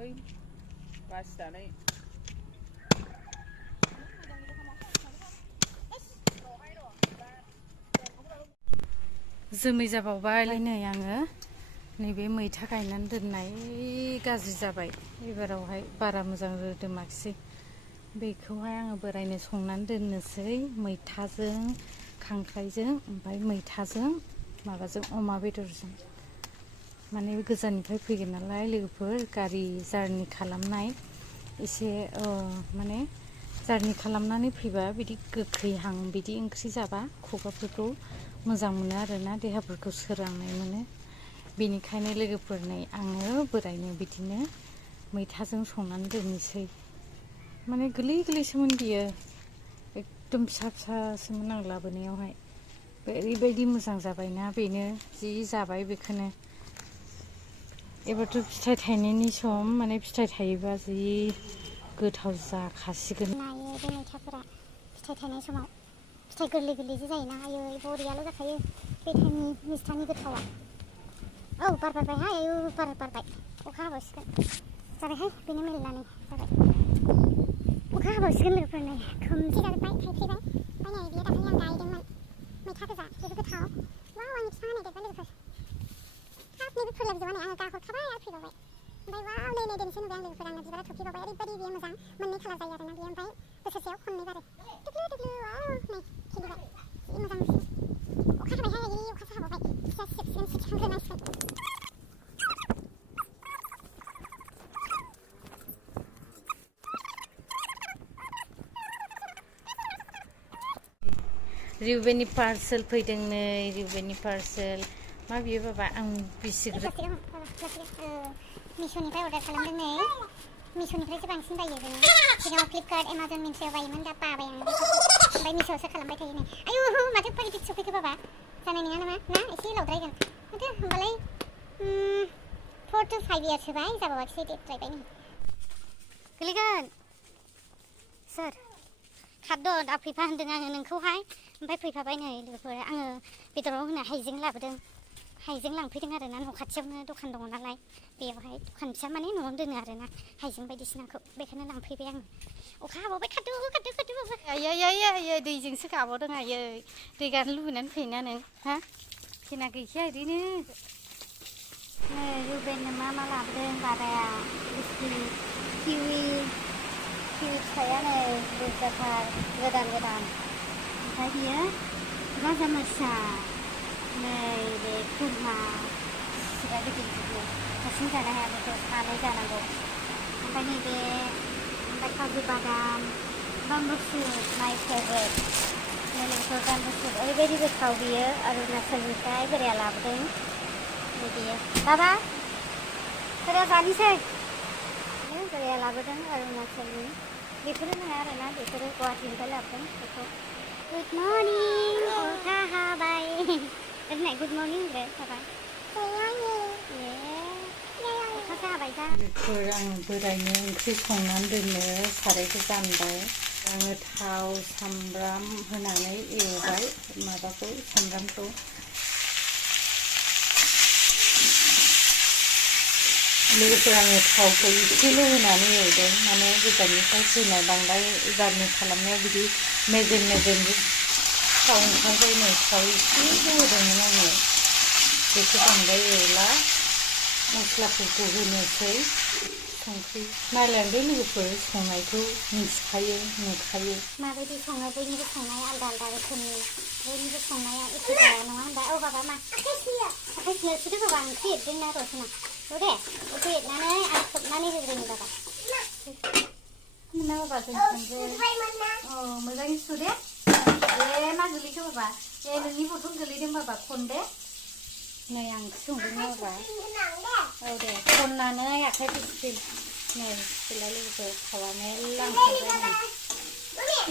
है बासिनानै जोमै जाबावबाय नै आङो नैबे मैथा गायनानै दोननाय गाज्रि जाबाय एबारावहाय बारा मोजां रोदोमाखिसै बेखौहाय आङो बोरायनो संनानै दोननोसै मैथाजों खांख्राइजों ओमफ्राय मैथाजों माबाजों अमा बेदरजों माने गोजाननिफ्राय फैगोन नालाय लोगोफोर गारि जारनि खालामनाय एसे माने जारनि खालामनानै फैबा बिदि गोखैहां बिदि ओंख्रि जाबा खुगाफोरखौ मोजां मोनो आरोना देहाफोरखौ सोरांनाय मोनो बेनिखायनो लोगोफोरनो आङो बोरायनो बिदिनो मैथाजों संनानै दोननोसै माने गोरलै गोरलैसोमोन बियो एकदम फिसा फिसासोमोन आं लाबोनायावहाय ओरैबायदि मोजां जाबायना बेनो जि जाबाय बेखौनो एबारथ' फिथाइ थायनायनि सम माने फिथाइ थायोबा जि गोथाव जाखासिगोन नायो बे मैथाफोरा फिथाइ थायनाय समाव फिथाइ गोरलै गोरलैसो जायोना आयै बरियाल' जाखायो बे टाइमनि मिस्थानि गोथावा औ बार बारबायहाय आयु बार बारबाय अखा हाबावसिगोन जाबायहाय बेनो मेल्लानि जाबाय अखा हाबावसिगोन लोगोफोर नै खोमसि जाजोब्बाय थाइफ्रिबाय ओमफ्राय नै बियो दाखालि आं गायदोंमोन मैथा गोजा बेबो गोथाव वाव आंनि बिफाङा नै देरबाय लोगोफोर हाब नैबे फोरलाबजोबा नै आङो गाहरखाबाय आरो फैबावबाय ओमफ्राय वाव नै दोनसै नुबाय आं लोगोफोर आंना बिबारा थफिबावबाय ओरैबायदि बियो मोजां मोननै खालार जायो आरोना बियो ओमफ्राय बोसोरसेयाव खननै बारो दुब्लु दुब्लु वाव नै खिलिबाय जि मोजां नुसिगोन अखा हाबायहाय आयै अखासो हाबावबाय सिया सिबसिगोन सिबखांग्रोनांसिगोन रिउबेननि पार्सेल फैदों नै रिउबेननि पार्सेल मा बियो बाबा आं बिसिग्रो मिश'निफ्राय अर्डार खालामदों नै मिश'निफ्रायसो बांसिन बायो जोङो सिगाङाव फ्लिपकार्ट एमाजन मिन्ट्रायाव बायोमोन दा बाबाय आं ओमफ्राय मिश'आवसो खालामबाय थायो नै आयु माथो एफा गिदिर सफैखो बाबा जानाय नङा नामा ना एसे लावद्रायगोन माथो होमबालाय 4 to 5 इयार्स होबाय जाबावाखिसै देरद्रायबाय नै गोलैगोन सोर खारद' दा फैफा होनदों आङो नोंखौहाय ओमफ्राय फैफाबाय नै लोगोफोर आङो बेदराव होनो हाइजें लाबोदों हाइजें लांफैदों आरोना न' खाथियावनो दखान दङ नालाय बेयावहाय दखान फिसा माने न'आवनो दोनो आरोना हाइजें बायदिसिनाखौ बेखौनो लांफैबाय आङो अखा हाबावबाय खारदो बाबा आयै दैजोंसो गाबावदों आयै दै गानो लुबैनानै फैयोना नों हा फैना गैखाया ओरैनो नै रुबेननो मा लाबोदों बाबाया बिस्कुट किवि फिथाइया नै बुरजाथार गोदान ओमफ्राय बियो राजामासा नै बे खुरमा बिसिबा गिदिर गिदिर हारसिं जानो हाया बेखौ सानै जानांगौ ओमफ्राय नैबे ओमफ्राय काजु बादाम बाम्बुसुट माइ फेभरेट लोगोफोर बाम्बुसुट ओरैबायदि गोथाव बियो अरुणाचलनिफ्राय बोराया लाबोदों नै बियो बाबा बोराया जानोसै बोराया लाबोदों अरुणाचलनि बेफोरो नङा आरोना बेफोरो गुवाहाटीनिफ्राय लाबोदों बेखौ गुड मर्निं अखा हाबाय ओरैनो गुड मर्निं होनदो बाबा अखासो हाबाय दा आं बोरायनो ओंख्रि संनानै दोननो सारायखौ जानबाय आङो थाव सामब्राम होनानै एवबाय माबाखौ सामब्रामखौ लोगोफोर आङो थावखौ एसेल' होनानै एवदों माने गोजाननिफ्राय फैनाय बांद्राय जारनि खालामनायाव बिदि मेजेम थाव ओंखारबाय नै थाव एसेल' होदोंमोन आङो बेखौ बांद्राय एवला मस्लाफोरखौ होनोसै संख्रि नायलांदो लोगोफोर संनायखौ मिथिखायो नुखायो माबायदि सङो बयनिबो संनाया आलदा आलदा रोखोमनि बयनिबो संनाया एखे जाया नङा होनबा औ बाबा मा आखाइ सुदो बाबा ओंख्रि एरदोंना रसना दे ओंख्रि एरनानै आं खोबनानै होग्रोनि बाबा ना बाबा जों मोजाङै सु दे मा गोलैखो बाबा नोंनि बथल गोलैदों बाबा खन दे नै आं ओंख्रि संदों बाबा औ दे खननानै आखाइखौ सुफै नै सुला लोगोफोर थावा मेरला ओंखारबाय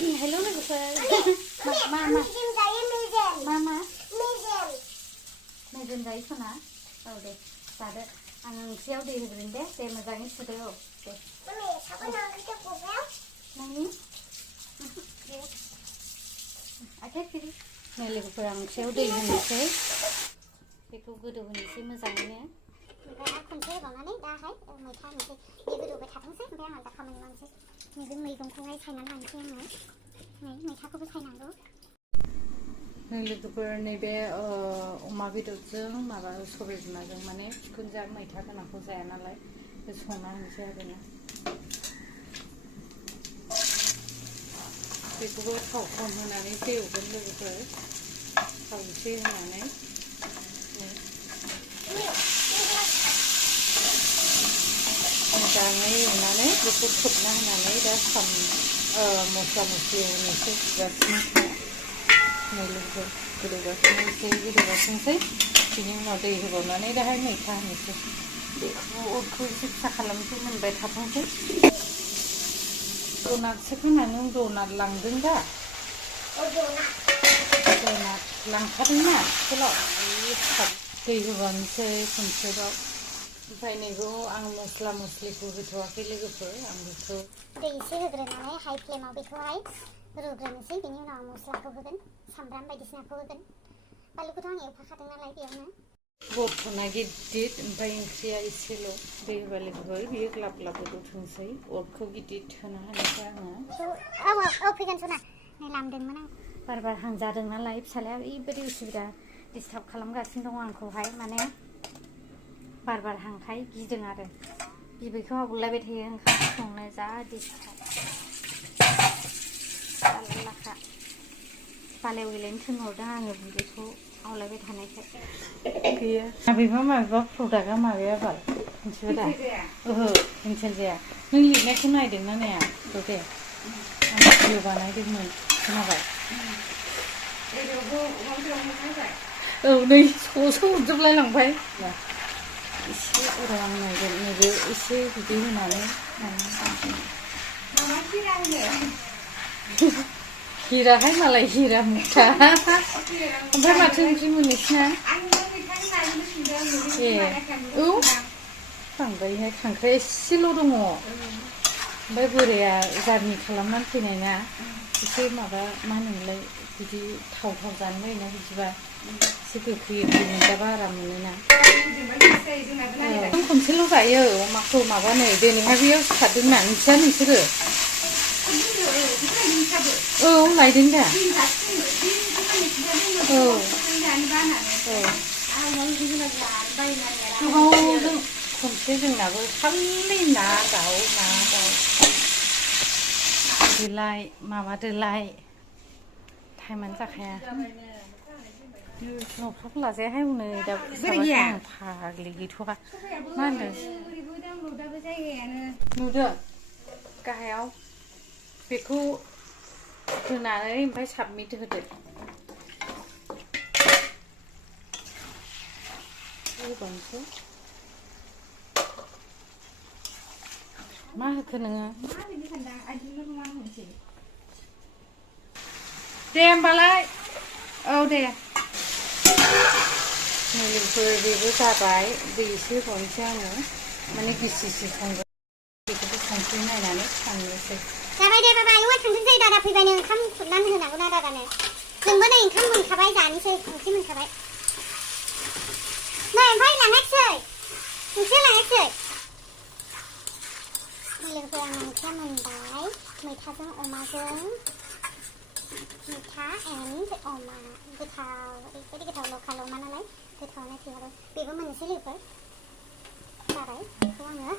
नै हेल' लोगोफोर मा मेजेम जायो सना औ दे जादो आं ओंख्रियाव दै होग्रोन दे मोजाङै सुदो औ दे नोंनि आखाइ फिरि नै लोगोफोर आं ओंख्रियाव दै होनोसै बेखौ गोदौ होनोसै मोजाङैनो ओमफ्राय आरो खनसे होबावनानै दाहाय मैथा होनोसै बे गोदौबाय थाथोंसै ओमफ्राय आंहा दा खामानि मावनोसै नैबे मैगंखौहाय सायनानै लानोसै आङो नै मैथाखौबो सायनांगौ लोगोफोर नैबे अमा बेदरजों माबा सबाय बिमाजों माने जिखुनु जाया मैथा गोनांखौ जाया नालाय संना होनोसै आरोना बेखौबो थाव खम होनानै एवगोन लोगोफोर थाव एसे होनानै मोजाङै एवनानै बेखौ खोबना होनानै दा मस्ला मस्लि होनोसै गासिनो लोगोफोर गोदौगासिनोसै बिनि उनाव दै होबावनानै दाहाय मैथा होनोसै बेखौ अरखौ एसे फिसा खालामसै मोनबाय थाथोंसै डनाटसो खोनानो डनाट लांदों दा डनाट लांखादोंना स्कुलाव दै होबानोसै खनसेबाव ओमफ्राय नैबेखौ आं मस्ला मस्लिखौ होथ'वाखै लोगोफोर आं बेखौ दै एसे होग्रोनानै हाइ फ्लेमाव बेखौहाय रुग्रोनोसै बिनि उनाव आं मस्लाखौ होगोन सामब्राम बायदिसिनाखौ होगोन बानलुखौथ' आं एवफाखादों नालाय बेयावनो बर्थना गिदिर ओमफ्राय ओंख्रिया एसेल' दै होबा लोगोफोर बियो ग्लाब ग्लाब गोदौथोंसै अरखौ गिदिर होना होनोसै आङो औ फैगोन सना नै लामदोंमोन आं बार बार हांजादों नालाय फिसालाया ओरैबायदि उसुबिदा डिस्टार्ब खालामगासिनो दङ आंखौहाय माने बार बार हांखाय गिदों आरो बिबैखौ आवलायबाय थायो ओंखाम संनो जा डिस्टार्ब जारलाखा बालायाव गेलेनो थिनहरदों आङो बिबैखौ आवलायबाय थानायखाय गैया माबेबा प्रडाक्टआ माबाया बाल मिथिबाय दा ओहो केन्सेल जाया नों लिरनायखौ नायदोंना नाया दे आं भिडिअ बानायदोंमोन खोनाबाय औ नै स'सो हरजोबलाय लांबाय एसे र' आं नायगोन नैबे एसे बिदै होनानै हिराहाय मालाय हिरा मुथा ओमफ्राय माथो ओंख्रिमोन नोंसिना ए औ बांद्रायहाय खांख्राइ एसेल' दङ ओमफ्राय बोराया जारनि खालामनानै फैनाय ना एसे माबा मा होनोमोनलाय बिदि थाव जानो बायोना बिदिबा एसे गोखै मोनजाबा आराम मोनोना खनसेल' जायो अमाखौ माबा नै दिनैहाय बेयाव सिखारदोंना मिथिया नोंसोरो औ लायदों दा औ गोबावजों खनसे जोंनाबो खालि ना दाउ बिलाय माबादोलाय टाइमानो जाखाया न'फ्रावबो लाजायाहाय हनै दा आं फाग्लि गैथ'वा मा होनदों नुदों गाहायाव बेखौ होनानै ओमफ्राय साबमिट होदो होबानोसै मा होखो नोङो दे होमबालाय औ दे मुलिफोर बेबो जाबाय दै एसे होबावनोसै आङो माने गिसि संगोन बेखौबो संख्रि नायनानै खांनोसै जाबाय दे बाबा आयौ थांथोंसै दादा फैबानो ओंखाम खुरनानै होनांगौ ना दादानो जोंबो नै ओंखाम मोनखाबाय जानोसै ओंख्रि मोनखाबाय नै ओमफ्राय लाङाखिसै ओंख्रिया लाङाखिसै लोगोफोर आंना ओंख्रिया मोनबाय मैथाजों अमाजों मैथा एन्ड अमा गोथाव ओरैबायदि गोथाव लकेल अमा नालाय गोथावानो थेवबो बेबो मोननोसै लोगोफोर जाबाय बेखौ आङो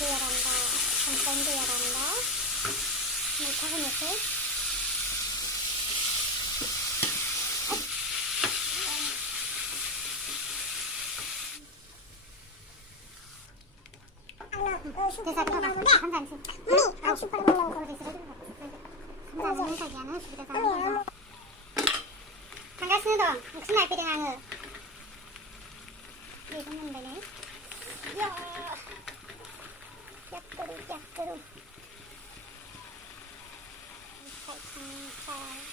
दैया रानबा ओमफ्राय दैया रानबा मैथा होनोसै Desa kita kan kan sih. Aku super mau kalau desa itu. Kan jangan kajiannya sudah sana. Tanggasnya dong. Mungkin naik dengan aku. Ini kan mana? Ya. Yakkuru. Yakkuru. Fight.